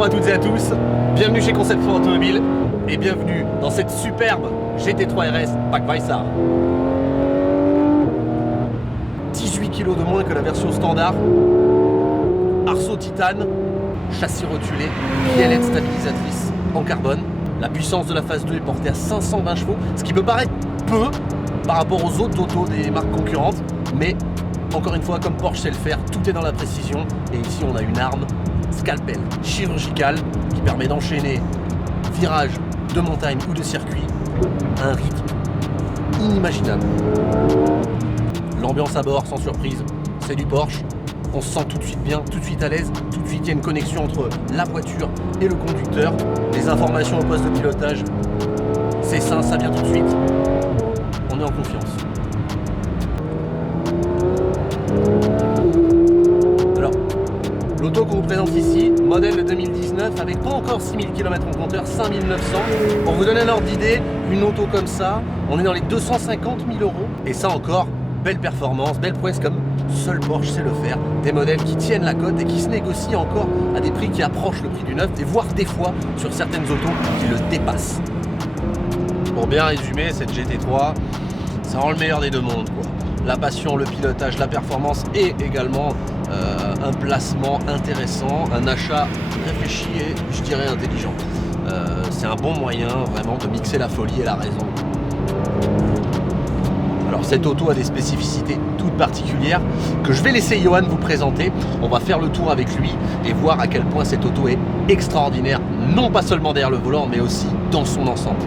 Bonjour à toutes et à tous, bienvenue chez Concept for Automobile et bienvenue dans cette superbe GT3 RS Pack Weissar. 18 kg de moins que la version standard, arceau titane, châssis rotulé, biellette stabilisatrice en carbone. La puissance de la phase 2 est portée à 520 chevaux, ce qui peut paraître peu par rapport aux autres autos des marques concurrentes, mais encore une fois, comme Porsche sait le faire, tout est dans la précision. Et ici, on a une arme scalpel chirurgicale qui permet d'enchaîner virages de montagne ou de circuit à un rythme inimaginable. L'ambiance à bord, sans surprise, c'est du Porsche. On se sent tout de suite bien, tout de suite à l'aise, tout de suite il y a une connexion entre la voiture et le conducteur. Les informations au poste de pilotage, c'est ça vient tout de suite. On est en confiance. Alors, l'auto qu'on vous présente ici, modèle de 2019 avec pas encore 6000 km en compteur, 5900. Pour vous donner un ordre d'idée, une auto comme ça, on est dans les 250 000 €. Et ça encore, belle performance, belle prouesse comme seul Porsche sait le faire. Des modèles qui tiennent la cote et qui se négocient encore à des prix qui approchent le prix du neuf, et voire des fois sur certaines autos qui le dépassent. Pour bien résumer, cette GT3, ça rend le meilleur des deux mondes, quoi. La passion, le pilotage, la performance et également un placement intéressant, un achat réfléchi et je dirais intelligent. C'est un bon moyen vraiment de mixer la folie et la raison. Alors cette auto a des spécificités toutes particulières que je vais laisser Johan vous présenter. On va faire le tour avec lui et voir à quel point cette auto est extraordinaire, non pas seulement derrière le volant mais aussi dans son ensemble.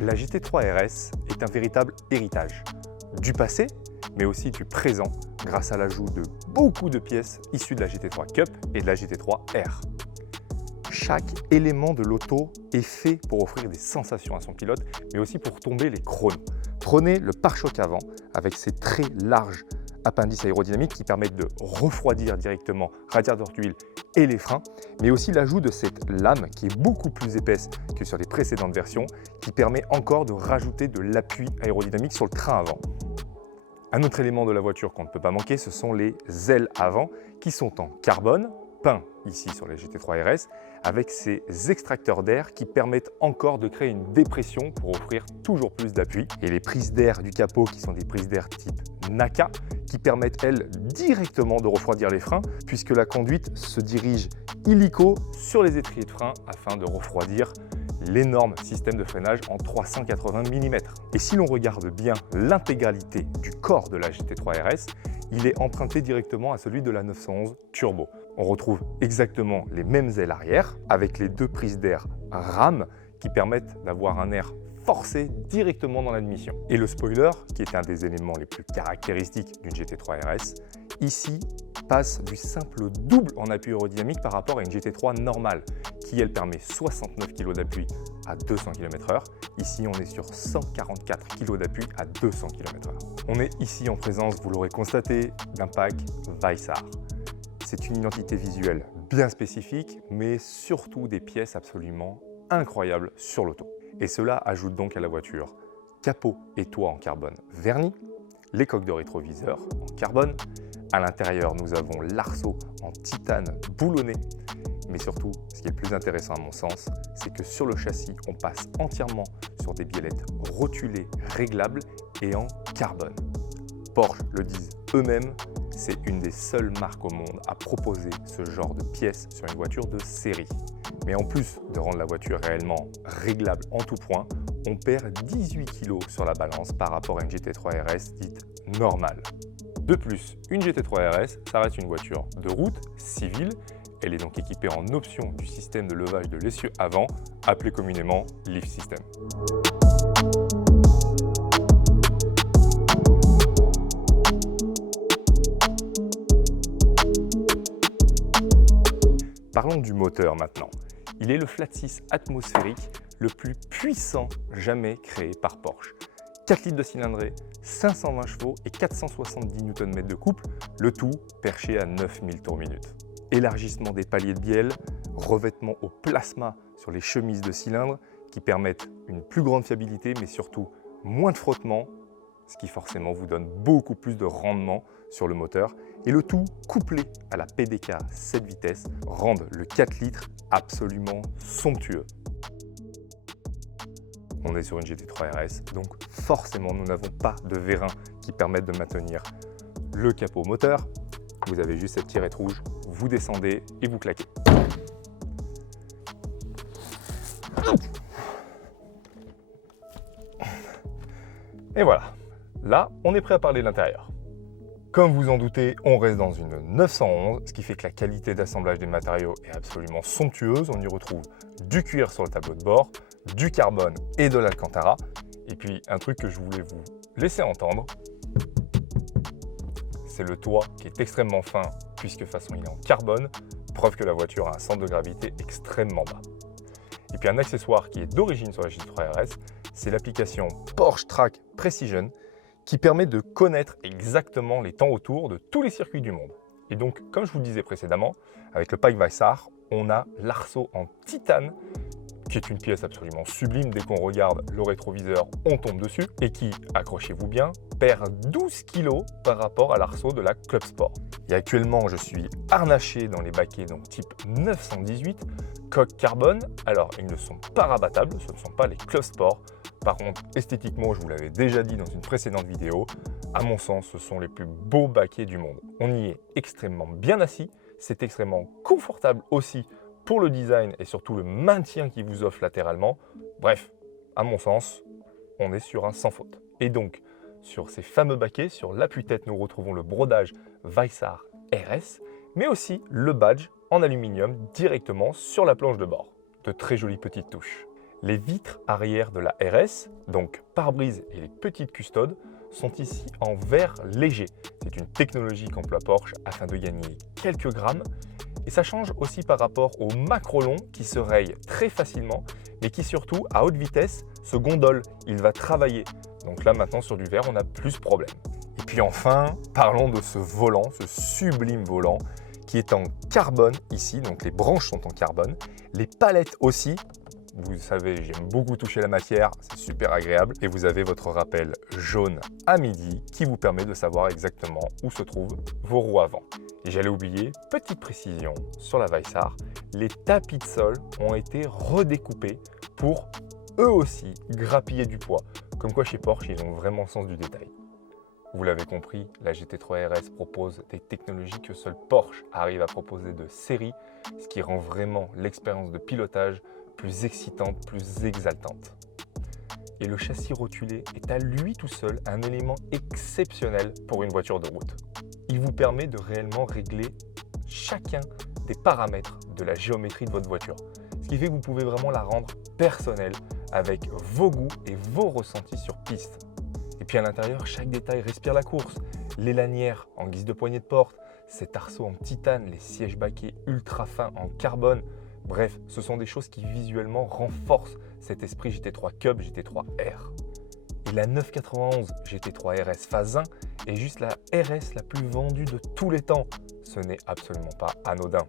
La GT3 RS est un véritable héritage du passé, mais aussi du présent, grâce à l'ajout de beaucoup de pièces issues de la GT3 Cup et de la GT3 R. Chaque élément de l'auto est fait pour offrir des sensations à son pilote, mais aussi pour tomber les chronos. Prenez le pare-choc avant, avec ses très larges appendices aérodynamiques qui permettent de refroidir directement radiateur d'huile et les freins, mais aussi l'ajout de cette lame qui est beaucoup plus épaisse que sur les précédentes versions, qui permet encore de rajouter de l'appui aérodynamique sur le train avant. Un autre élément de la voiture qu'on ne peut pas manquer, ce sont les ailes avant qui sont en carbone, peint ici sur les GT3 RS, avec ces extracteurs d'air qui permettent encore de créer une dépression pour offrir toujours plus d'appui. Et les prises d'air du capot qui sont des prises d'air type NACA qui permettent elles directement de refroidir les freins puisque la conduite se dirige illico sur les étriers de frein afin de refroidir l'énorme système de freinage en 380 mm. Et si l'on regarde bien l'intégralité du corps de la GT3 RS, il est emprunté directement à celui de la 911 Turbo. On retrouve exactement les mêmes ailes arrière avec les deux prises d'air RAM qui permettent d'avoir un air forcé directement dans l'admission. Et le spoiler, qui est un des éléments les plus caractéristiques d'une GT3 RS, ici passe du simple double en appui aérodynamique par rapport à une GT3 normale, qui elle permet 69 kg d'appui à 200 km/h. Ici, on est sur 144 kg d'appui à 200 km/h. On est ici en présence, vous l'aurez constaté, d'un pack Weissar. C'est une identité visuelle bien spécifique, mais surtout des pièces absolument incroyables sur l'auto. Et cela ajoute donc à la voiture capot et toit en carbone verni, les coques de rétroviseur en carbone. À l'intérieur, nous avons l'arceau en titane boulonné. Mais surtout, ce qui est le plus intéressant à mon sens, c'est que sur le châssis, on passe entièrement sur des biellettes rotulées, réglables et en carbone. Porsche le disent eux-mêmes, c'est une des seules marques au monde à proposer ce genre de pièces sur une voiture de série. Mais en plus de rendre la voiture réellement réglable en tout point, on perd 18 kg sur la balance par rapport à une GT3 RS dite normale. De plus, une GT3 RS, ça reste une voiture de route civile. Elle est donc équipée en option du système de levage de l'essieu avant, appelé communément Lift System. Parlons du moteur maintenant. Il est le flat 6 atmosphérique le plus puissant jamais créé par Porsche. 4 litres de cylindrée, 520 chevaux et 470 Nm de couple, le tout perché à 9000 tours minute. Élargissement des paliers de bielle, revêtement au plasma sur les chemises de cylindre qui permettent une plus grande fiabilité, mais surtout moins de frottement, ce qui forcément vous donne beaucoup plus de rendement sur le moteur. Et le tout couplé à la PDK 7 vitesses rendent le 4 litres absolument somptueux. On est sur une GT3 RS, donc forcément nous n'avons pas de vérins qui permettent de maintenir le capot moteur. Vous avez juste cette tirette rouge, vous descendez et vous claquez. Et voilà, là on est prêt à parler de l'intérieur. Comme vous en doutez, on reste dans une 911, ce qui fait que la qualité d'assemblage des matériaux est absolument somptueuse. On y retrouve du cuir sur le tableau de bord, du carbone et de l'alcantara. Et puis un truc que je voulais vous laisser entendre, c'est le toit qui est extrêmement fin puisque de toute façon il est en carbone, preuve que la voiture a un centre de gravité extrêmement bas. Et puis un accessoire qui est d'origine sur la GT3 RS, c'est l'application Porsche Track Precision qui permet de connaître exactement les temps autour de tous les circuits du monde. Et donc, comme je vous le disais précédemment, avec le pack Weissach, on a l'arceau en titane, qui est une pièce absolument sublime. Dès qu'on regarde le rétroviseur, on tombe dessus, et qui, accrochez-vous bien, perd 12 kg par rapport à l'arceau de la Club Sport. Et actuellement, je suis harnaché dans les baquets donc type 918, coque carbone. Alors, ils ne sont pas rabattables, ce ne sont pas les Club Sport. Par contre, esthétiquement, je vous l'avais déjà dit dans une précédente vidéo, à mon sens, ce sont les plus beaux baquets du monde. On y est extrêmement bien assis, c'est extrêmement confortable aussi pour le design et surtout le maintien qu'il vous offre latéralement. Bref, à mon sens, on est sur un sans faute. Et donc, sur ces fameux baquets, sur l'appui-tête, nous retrouvons le brodage Weissach RS, mais aussi le badge en aluminium directement sur la planche de bord. De très jolies petites touches. Les vitres arrière de la RS, donc pare-brise et les petites custodes, sont ici en verre léger. C'est une technologie qu'emploie Porsche afin de gagner quelques grammes. Et ça change aussi par rapport au macrolon qui se raye très facilement, mais qui surtout, à haute vitesse, se gondole. Il va travailler. Donc là, maintenant, sur du verre, on a plus de problème. Et puis enfin, parlons de ce volant, ce sublime volant, qui est en carbone ici. Donc les branches sont en carbone. Les palettes aussi. Vous savez, j'aime beaucoup toucher la matière, c'est super agréable. Et vous avez votre rappel jaune à midi qui vous permet de savoir exactement où se trouvent vos roues avant. Et j'allais oublier, petite précision sur la Weissach, les tapis de sol ont été redécoupés pour eux aussi grappiller du poids. Comme quoi chez Porsche, ils ont vraiment le sens du détail. Vous l'avez compris, la GT3 RS propose des technologies que seul Porsche arrive à proposer de série, ce qui rend vraiment l'expérience de pilotage plus excitante, plus exaltante. Et le châssis rotulé est à lui tout seul un élément exceptionnel pour une voiture de route. Il vous permet de réellement régler chacun des paramètres de la géométrie de votre voiture. Ce qui fait que vous pouvez vraiment la rendre personnelle avec vos goûts et vos ressentis sur piste. Et puis à l'intérieur, chaque détail respire la course. Les lanières en guise de poignée de porte, cet arceau en titane, les sièges baquets ultra fins en carbone. Bref, ce sont des choses qui visuellement renforcent cet esprit GT3 Cup, GT3 R. Et la 991 GT3 RS Phase 1 est juste la RS la plus vendue de tous les temps. Ce n'est absolument pas anodin.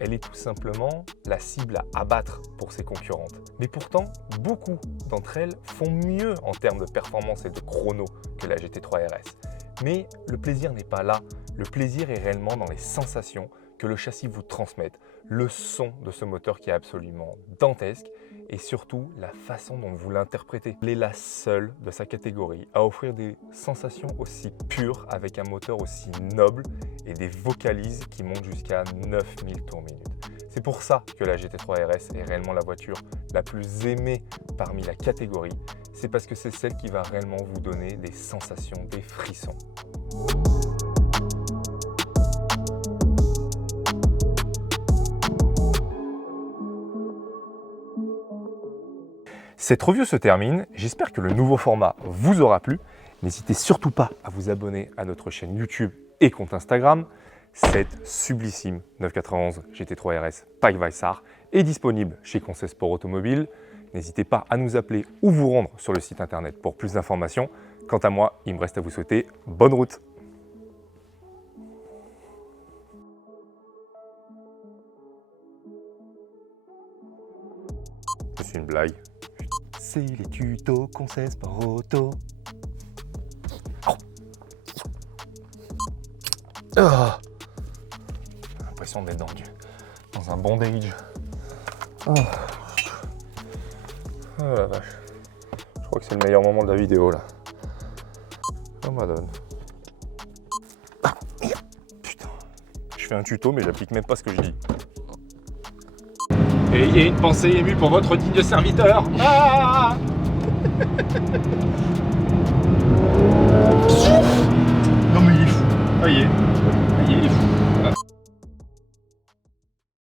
Elle est tout simplement la cible à abattre pour ses concurrentes. Mais pourtant, beaucoup d'entre elles font mieux en termes de performance et de chrono que la GT3 RS. Mais le plaisir n'est pas là. Le plaisir est réellement dans les sensations que le châssis vous transmette, le son de ce moteur qui est absolument dantesque et surtout la façon dont vous l'interprétez. Elle est la seule de sa catégorie à offrir des sensations aussi pures avec un moteur aussi noble et des vocalises qui montent jusqu'à 9000 tours minute. C'est pour ça que la GT3 RS est réellement la voiture la plus aimée parmi la catégorie. C'est parce que c'est celle qui va réellement vous donner des sensations, des frissons. Cette review se termine, j'espère que le nouveau format vous aura plu. N'hésitez surtout pas à vous abonner à notre chaîne YouTube et compte Instagram. Cette sublissime 991 GT3 RS pack Weissach est disponible chez Conseil Sport Automobile. N'hésitez pas à nous appeler ou vous rendre sur le site internet pour plus d'informations. Quant à moi, il me reste à vous souhaiter bonne route. C'est une blague. C'est les tutos conseils sport auto. Ah. J'ai l'impression d'être dans un bondage. Oh. Oh la vache. Je crois que c'est le meilleur moment de la vidéo là. Oh madone. Ah, putain. Je fais un tuto mais j'applique même pas ce que je dis. Ayez une pensée émue pour votre digne serviteur. Ah